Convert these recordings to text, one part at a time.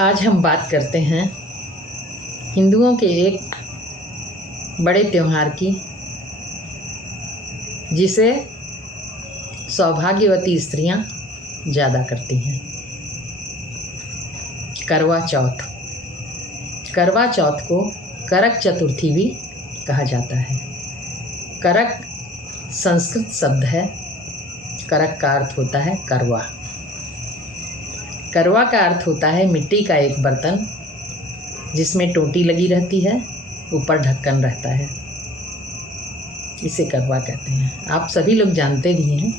आज हम बात करते हैं हिंदुओं के एक बड़े त्यौहार की, जिसे सौभाग्यवती स्त्रियां ज़्यादा करती हैं। करवा चौथ। करवा चौथ को करक चतुर्थी भी कहा जाता है। करक संस्कृत शब्द है। करक का अर्थ होता है करवा। करवा का अर्थ होता है मिट्टी का एक बर्तन जिसमें टोटी लगी रहती है, ऊपर ढक्कन रहता है। इसे करवा कहते हैं। आप सभी लोग जानते भी हैं।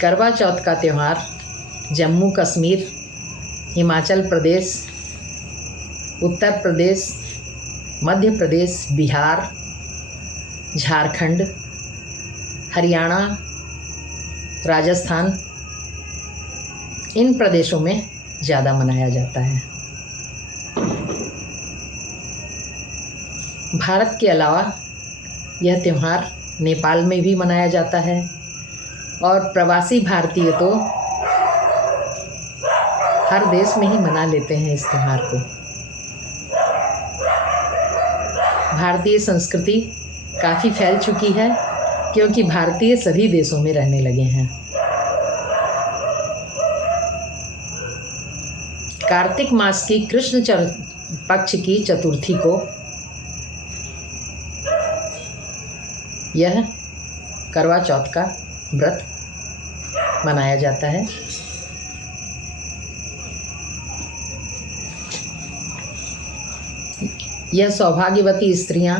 करवा चौथ का त्यौहार जम्मू कश्मीर, हिमाचल प्रदेश, उत्तर प्रदेश, मध्य प्रदेश, बिहार, झारखंड, हरियाणा, राजस्थान, इन प्रदेशों में ज़्यादा मनाया जाता है। भारत के अलावा यह त्यौहार नेपाल में भी मनाया जाता है और प्रवासी भारतीय तो हर देश में ही मना लेते हैं इस त्यौहार को। भारतीय संस्कृति काफ़ी फैल चुकी है क्योंकि भारतीय सभी देशों में रहने लगे हैं। कार्तिक मास की कृष्ण पक्ष की चतुर्थी को यह करवा चौथ का व्रत मनाया जाता है। यह सौभाग्यवती स्त्रियां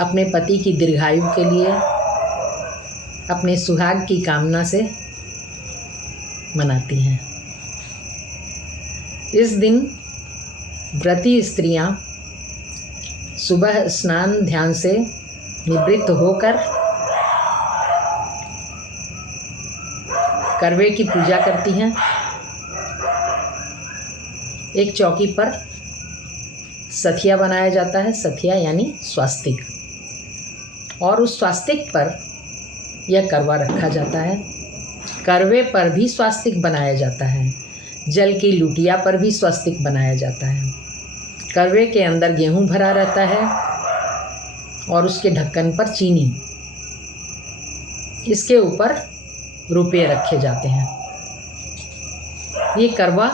अपने पति की दीर्घायु के लिए, अपने सुहाग की कामना से मनाती हैं। इस दिन व्रती स्त्रियां सुबह स्नान ध्यान से निवृत्त होकर करवे की पूजा करती हैं। एक चौकी पर सथिया बनाया जाता है। सथिया यानी स्वास्तिक, और उस स्वास्तिक पर यह करवा रखा जाता है। करवे पर भी स्वास्तिक बनाया जाता है। जल की लुटिया पर भी स्वास्तिक बनाया जाता है। करवे के अंदर गेहूं भरा रहता है और उसके ढक्कन पर चीनी, इसके ऊपर रुपये रखे जाते हैं। ये करवा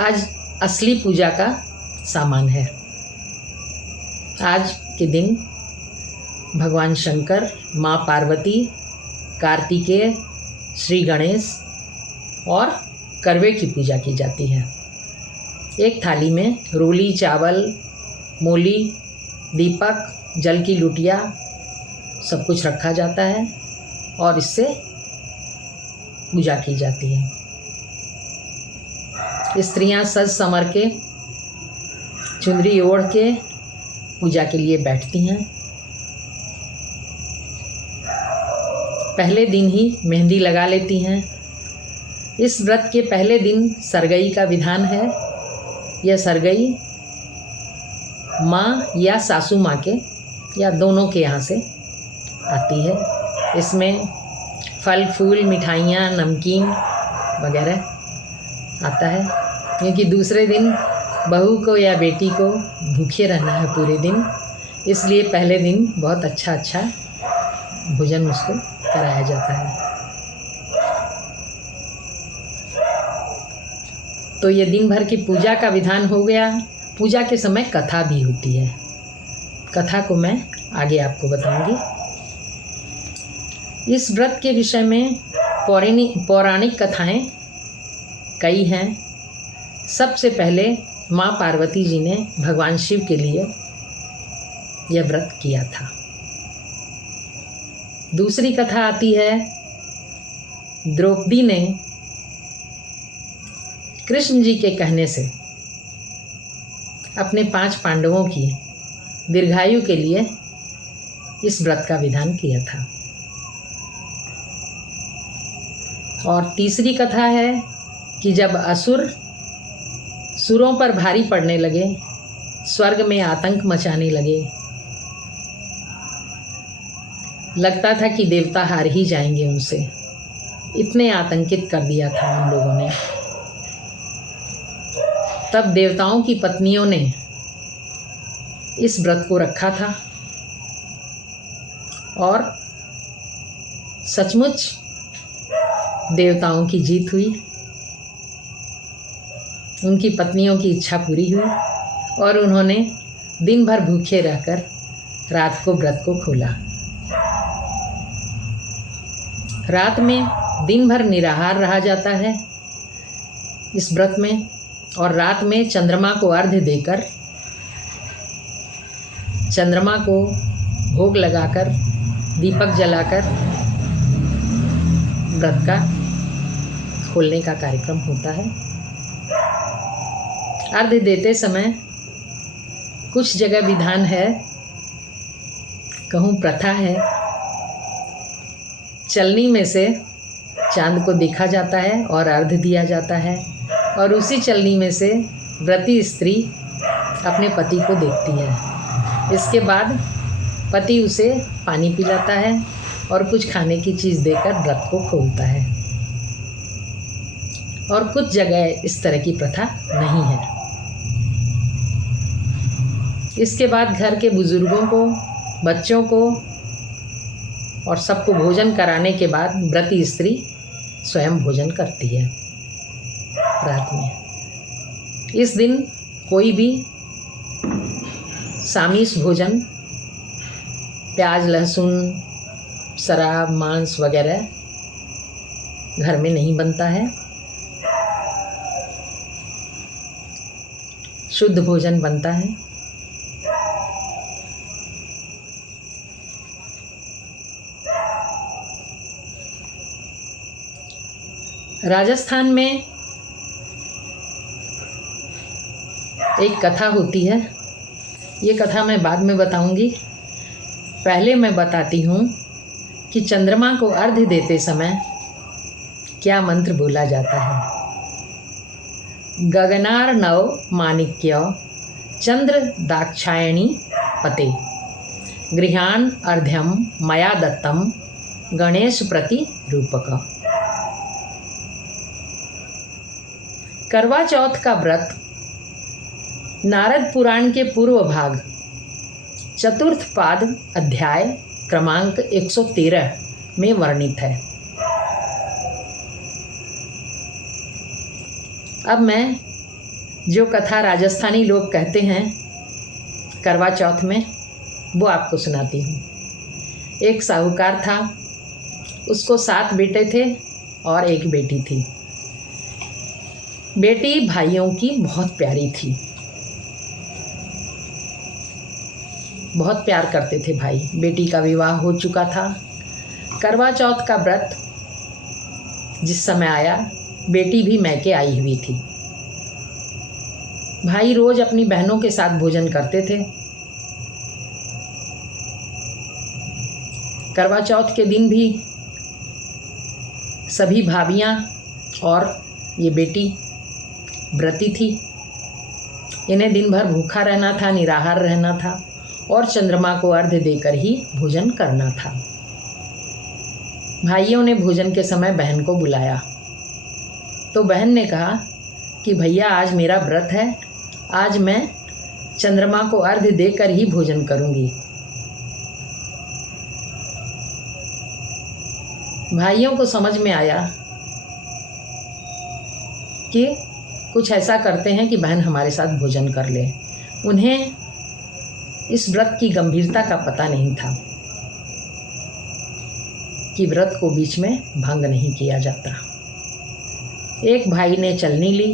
आज असली पूजा का सामान है। आज के दिन भगवान शंकर, माँ पार्वती, कार्तिकेय, श्री गणेश और करवे की पूजा की जाती है। एक थाली में रोली, चावल, मूली, दीपक, जल की लुटिया सब कुछ रखा जाता है और इससे पूजा की जाती है। स्त्रियां सज संवर के, चुनरी ओढ़ के पूजा के लिए बैठती हैं। पहले दिन ही मेहंदी लगा लेती हैं। इस व्रत के पहले दिन सरगई का विधान है। यह सरगई माँ या सासू माँ के या दोनों के यहाँ से आती है। इसमें फल फूल, मिठाइयाँ, नमकीन वगैरह आता है, क्योंकि दूसरे दिन बहू को या बेटी को भूखे रहना है पूरे दिन, इसलिए पहले दिन बहुत अच्छा भोजन उसको कराया जाता है। तो ये दिन भर की पूजा का विधान हो गया। पूजा के समय कथा भी होती है। कथा को मैं आगे आपको बताऊंगी। इस व्रत के विषय में पौराणिक कथाएं कई हैं। सबसे पहले माँ पार्वती जी ने भगवान शिव के लिए यह व्रत किया था। दूसरी कथा आती है, द्रौपदी ने कृष्ण जी के कहने से अपने 5 पांडवों की दीर्घायु के लिए इस व्रत का विधान किया था। और तीसरी कथा है कि जब असुर सुरों पर भारी पड़ने लगे, स्वर्ग में आतंक मचाने लगे, लगता था कि देवता हार ही जाएंगे उनसे, इतने आतंकित कर दिया था उन लोगों ने। तब देवताओं की पत्नियों ने इस व्रत को रखा था और सचमुच देवताओं की जीत हुई, उनकी पत्नियों की इच्छा पूरी हुई और उन्होंने दिन भर भूखे रहकर रात को व्रत को खोला। रात में दिन भर निराहार रहा जाता है इस व्रत में, और रात में चंद्रमा को अर्घ्य देकर, चंद्रमा को भोग लगाकर, दीपक जलाकर व्रत का खोलने का कार्यक्रम होता है। अर्घ्य देते समय कुछ जगह विधान है, कहूँ प्रथा है, चलनी में से चांद को देखा जाता है और अर्घ्य दिया जाता है, और उसी चलनी में से व्रती स्त्री अपने पति को देखती है। इसके बाद पति उसे पानी पिलाता है और कुछ खाने की चीज़ देकर व्रत को खोलता है। और कुछ जगह इस तरह की प्रथा नहीं है। इसके बाद घर के बुजुर्गों को, बच्चों को और सबको भोजन कराने के बाद व्रती स्त्री स्वयं भोजन करती है रात में। इस दिन कोई भी सामिष भोजन, प्याज लहसुन, शराब, मांस वगैरह घर में नहीं बनता है। शुद्ध भोजन बनता है। राजस्थान में एक कथा होती है। ये कथा मैं बाद में बताऊंगी। पहले मैं बताती हूँ कि चंद्रमा को अर्घ्य देते समय क्या मंत्र बोला जाता है। गगनार्णव माणिक्य चंद्र दाक्षायणी पते गृहान अर्घ्यम मया दत्तम गणेश प्रति रूपक। करवा चौथ का व्रत नारद पुराण के पूर्व भाग चतुर्थ पाद अध्याय क्रमांक 113 में वर्णित है। अब मैं जो कथा राजस्थानी लोग कहते हैं करवा चौथ में, वो आपको सुनाती हूँ। एक साहूकार था, उसको 7 बेटे थे और एक बेटी थी। बेटी भाइयों की बहुत प्यारी थी, बहुत प्यार करते थे भाई। बेटी का विवाह हो चुका था। करवा चौथ का व्रत जिस समय आया, बेटी भी मैके आई हुई थी। भाई रोज अपनी बहनों के साथ भोजन करते थे। करवा चौथ के दिन भी सभी भाभियां और ये बेटी व्रती थी। इन्हें दिन भर भूखा रहना था, निराहार रहना था और चंद्रमा को अर्घ्य देकर ही भोजन करना था। भाइयों ने भोजन के समय बहन को बुलाया तो बहन ने कहा कि भैया आज मेरा व्रत है, आज मैं चंद्रमा को अर्घ्य देकर ही भोजन करूंगी। भाइयों को समझ में आया कि कुछ ऐसा करते हैं कि बहन हमारे साथ भोजन कर ले। उन्हें इस व्रत की गंभीरता का पता नहीं था कि व्रत को बीच में भंग नहीं किया जाता। एक भाई ने चलनी ली,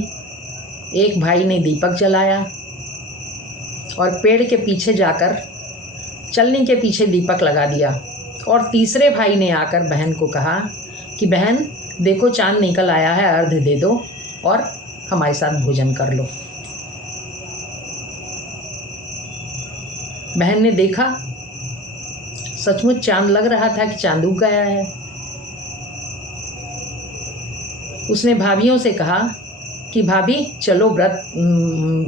एक भाई ने दीपक जलाया और पेड़ के पीछे जाकर चलनी के पीछे दीपक लगा दिया। और तीसरे भाई ने आकर बहन को कहा कि बहन देखो चांद निकल आया है, अर्घ्य दे दो और हमारे साथ भोजन कर लो। बहन ने देखा, सचमुच चांद लग रहा था कि चांद उग गया है। उसने भाभियों से कहा कि भाभी चलो व्रत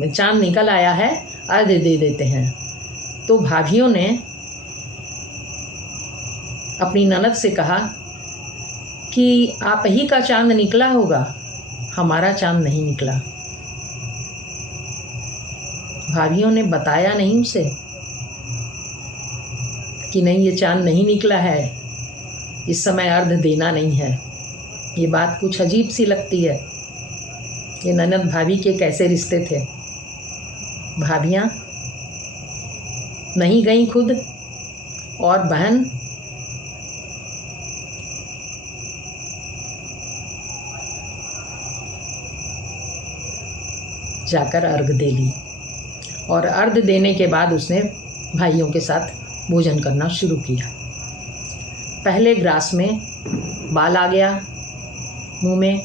चांद निकल आया है, अर्घ्य दे देते हैं। तो भाभियों ने अपनी ननद से कहा कि आप ही का चांद निकला होगा, हमारा चांद नहीं निकला। भाभियों ने बताया नहीं उसे कि नहीं, ये चांद नहीं निकला है, इस समय अर्घ देना नहीं है। ये बात कुछ अजीब सी लगती है। ये ननद भाभी के कैसे रिश्ते थे। भाभियाँ नहीं गई खुद, और बहन जाकर अर्घ दे ली। और अर्घ देने के बाद उसने भाइयों के साथ भोजन करना शुरू किया। पहले ग्रास में बाल आ गया मुंह में,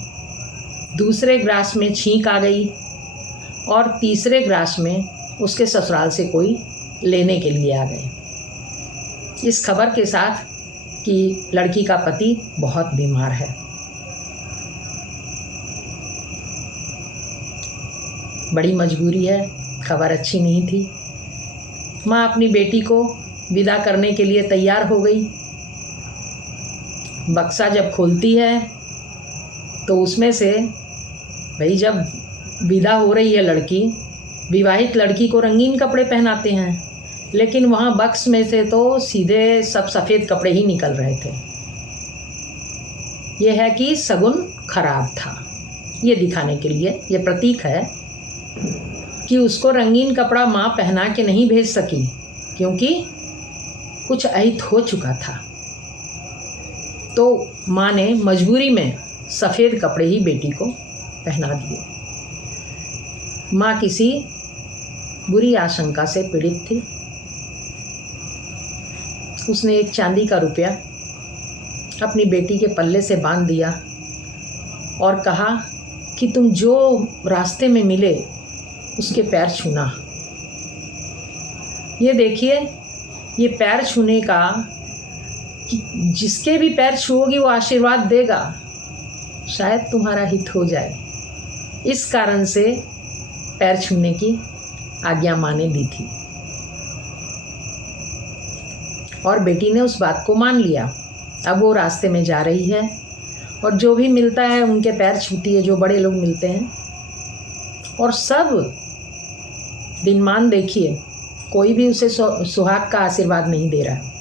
दूसरे ग्रास में छींक आ गई, और तीसरे ग्रास में उसके ससुराल से कोई लेने के लिए आ गए, इस खबर के साथ कि लड़की का पति बहुत बीमार है। बड़ी मजबूरी है, खबर अच्छी नहीं थी। माँ अपनी बेटी को विदा करने के लिए तैयार हो गई। बक्सा जब खोलती है तो उसमें से, भाई जब विदा हो रही है लड़की, विवाहित लड़की को रंगीन कपड़े पहनाते हैं, लेकिन वहाँ बक्स में से तो सीधे सब सफ़ेद कपड़े ही निकल रहे थे। यह है कि शगुन खराब था, ये दिखाने के लिए, ये प्रतीक है कि उसको रंगीन कपड़ा माँ पहना के नहीं भेज सकी, क्योंकि कुछ अहित हो चुका था। तो माँ ने मजबूरी में सफ़ेद कपड़े ही बेटी को पहना दिए। माँ किसी बुरी आशंका से पीड़ित थी। उसने एक चांदी का रुपया अपनी बेटी के पल्ले से बांध दिया और कहा कि तुम जो रास्ते में मिले उसके पैर छूना। ये देखिए, ये पैर छूने का, कि जिसके भी पैर छुओगी वो आशीर्वाद देगा, शायद तुम्हारा हित हो जाए। इस कारण से पैर छूने की आज्ञा माँ ने दी थी, और बेटी ने उस बात को मान लिया। अब वो रास्ते में जा रही है और जो भी मिलता है उनके पैर छूती है, जो बड़े लोग मिलते हैं। और सब दिनमान देखिए, कोई भी उसे सुहाग का आशीर्वाद नहीं दे रहा।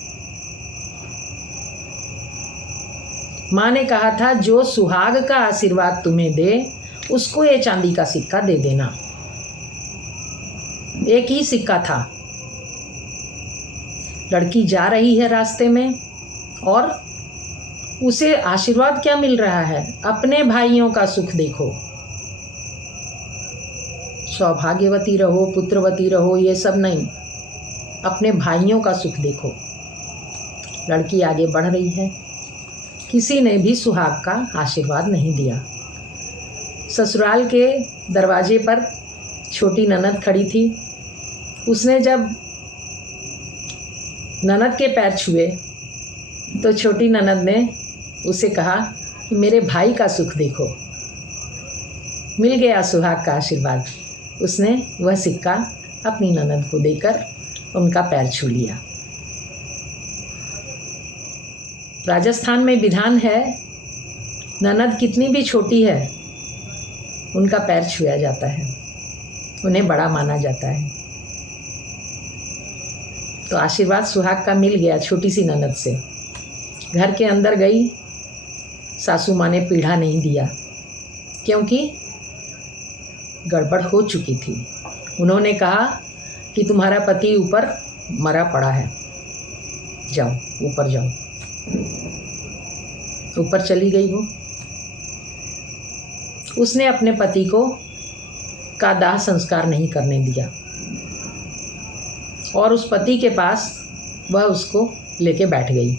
माँ ने कहा था, जो सुहाग का आशीर्वाद तुम्हें दे उसको ये चांदी का सिक्का दे देना। एक ही सिक्का था। लड़की जा रही है रास्ते में और उसे आशीर्वाद क्या मिल रहा है? अपने भाइयों का सुख देखो, सौभाग्यवती रहो, पुत्रवती रहो, ये सब नहीं, अपने भाइयों का सुख देखो। लड़की आगे बढ़ रही है, किसी ने भी सुहाग का आशीर्वाद नहीं दिया। ससुराल के दरवाजे पर छोटी ननद खड़ी थी। उसने जब ननद के पैर छुए तो छोटी ननद ने उसे कहा कि मेरे भाई का सुख देखो। मिल गया सुहाग का आशीर्वाद। उसने वह सिक्का अपनी ननद को देकर उनका पैर छू लिया। राजस्थान में विधान है, ननद कितनी भी छोटी है उनका पैर छुआ जाता है, उन्हें बड़ा माना जाता है। तो आशीर्वाद सुहाग का मिल गया छोटी सी ननद से। घर के अंदर गई, सासू माँ ने पीढ़ा नहीं दिया, क्योंकि गड़बड़ हो चुकी थी। उन्होंने कहा कि तुम्हारा पति ऊपर मरा पड़ा है, जाओ ऊपर जाओ। ऊपर चली गई वो। उसने अपने पति को का दाह संस्कार नहीं करने दिया और उस पति के पास वह उसको लेके बैठ गई।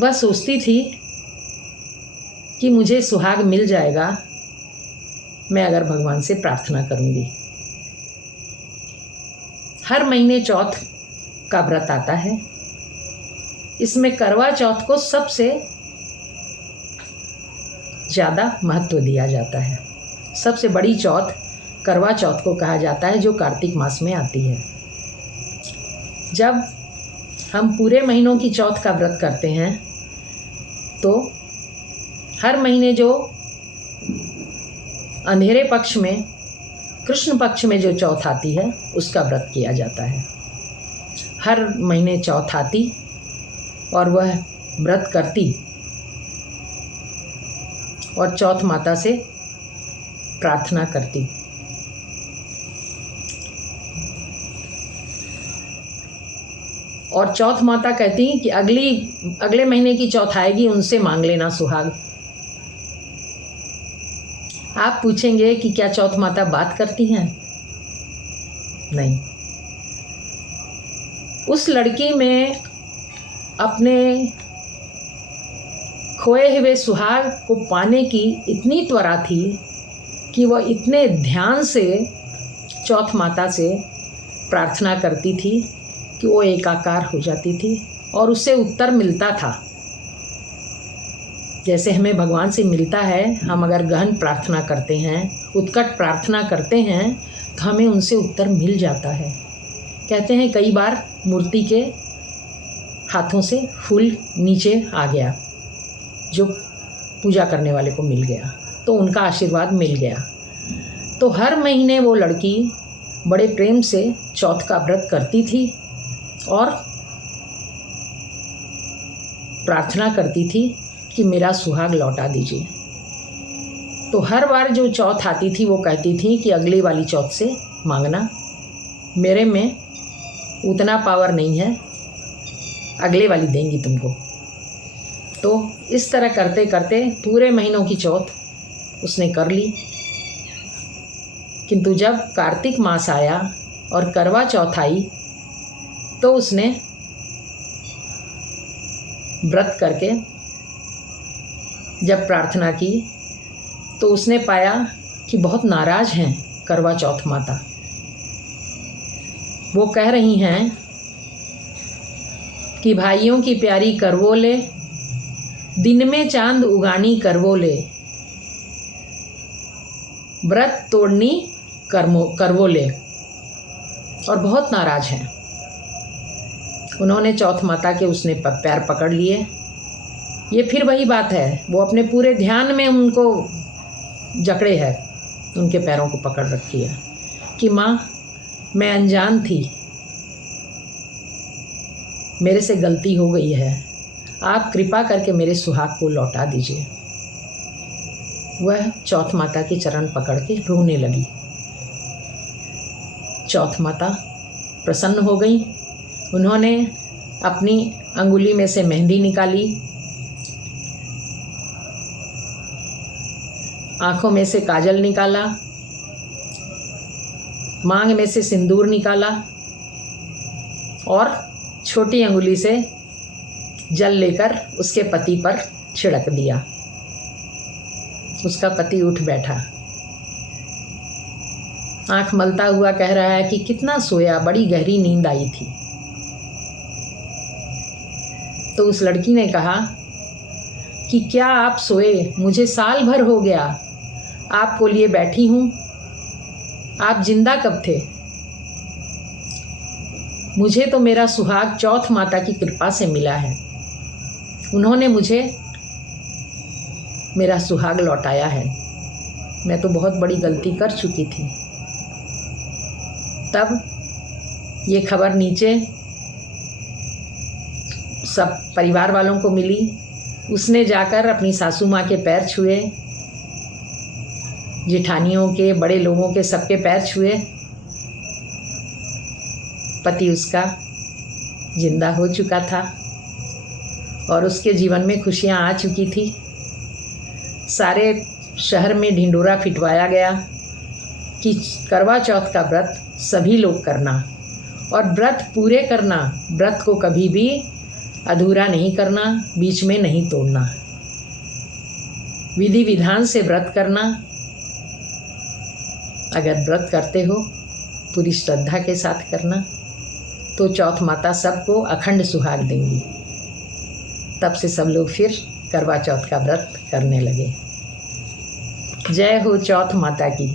वह सोचती थी कि मुझे सुहाग मिल जाएगा, मैं अगर भगवान से प्रार्थना करूंगी। हर महीने चौथ का व्रत आता है। इसमें करवा चौथ को सबसे ज़्यादा महत्व दिया जाता है। सबसे बड़ी चौथ करवा चौथ को कहा जाता है, जो कार्तिक मास में आती है। जब हम पूरे महीनों की चौथ का व्रत करते हैं, तो हर महीने जो अंधेरे पक्ष में, कृष्ण पक्ष में जो चौथ आती है उसका व्रत किया जाता है। हर महीने चौथ आती और वह व्रत करती और चौथ माता से प्रार्थना करती। और चौथ माता कहती कि अगले महीने की चौथ आएगी, उनसे मांग लेना सुहाग। आप पूछेंगे कि क्या चौथ माता बात करती हैं? नहीं। उस लड़की में अपने खोए हुए सुहाग को पाने की इतनी त्वरा थी कि वह इतने ध्यान से चौथ माता से प्रार्थना करती थी कि वो एकाकार हो जाती थी और उससे उत्तर मिलता था। जैसे हमें भगवान से मिलता है, हम अगर गहन प्रार्थना करते हैं, उत्कट प्रार्थना करते हैं, तो हमें उनसे उत्तर मिल जाता है। कहते हैं कई बार मूर्ति के हाथों से फूल नीचे आ गया, जो पूजा करने वाले को मिल गया, तो उनका आशीर्वाद मिल गया। तो हर महीने वो लड़की बड़े प्रेम से चौथ का व्रत करती थी और प्रार्थना करती थी कि मेरा सुहाग लौटा दीजिए। तो हर बार जो चौथ आती थी वो कहती थी कि अगली वाली चौथ से मांगना, मेरे में उतना पावर नहीं है, अगले वाली देंगी तुमको। तो इस तरह करते करते पूरे महीनों की चौथ उसने कर ली। किंतु जब कार्तिक मास आया और करवा चौथ आई, तो उसने व्रत करके जब प्रार्थना की तो उसने पाया कि बहुत नाराज़ हैं करवा चौथ माता। वो कह रही हैं कि भाइयों की प्यारी करवोले, दिन में चांद उगानी करवोले, व्रत तोड़नी करवोले, और बहुत नाराज़ हैं। उन्होंने चौथ माता के उसने पैर पकड़ लिए। ये फिर वही बात है, वो अपने पूरे ध्यान में उनको जकड़े है, उनके पैरों को पकड़ रखी है कि माँ मैं अनजान थी, मेरे से गलती हो गई है, आप कृपा करके मेरे सुहाग को लौटा दीजिए। वह चौथ माता के चरण पकड़ के रोने लगी। चौथ माता प्रसन्न हो गई। उन्होंने अपनी अंगुली में से मेहंदी निकाली, आँखों में से काजल निकाला, मांग में से सिंदूर निकाला और छोटी अंगुली से जल लेकर उसके पति पर छिड़क दिया। उसका पति उठ बैठा, आँख मलता हुआ कह रहा है कि कितना सोया, बड़ी गहरी नींद आई थी। तो उस लड़की ने कहा कि क्या आप सोए? मुझे साल भर हो गया आपको लिए बैठी हूँ, आप जिंदा कब थे? मुझे तो मेरा सुहाग चौथ माता की कृपा से मिला है, उन्होंने मुझे मेरा सुहाग लौटाया है। मैं तो बहुत बड़ी गलती कर चुकी थी। तब ये खबर नीचे सब परिवार वालों को मिली। उसने जाकर अपनी सासू माँ के पैर छुए, जिठानियों के, बड़े लोगों के, सबके पैर छुए। पति उसका जिंदा हो चुका था और उसके जीवन में खुशियाँ आ चुकी थी। सारे शहर में ढिंडोरा पिटवाया गया कि करवा चौथ का व्रत सभी लोग करना और व्रत पूरे करना, व्रत को कभी भी अधूरा नहीं करना, बीच में नहीं तोड़ना, विधि विधान से व्रत करना। अगर व्रत करते हो पूरी श्रद्धा के साथ करना, तो चौथ माता सबको अखंड सुहाग देंगी। तब से सब लोग फिर करवा चौथ का व्रत करने लगे। जय हो चौथ माता की।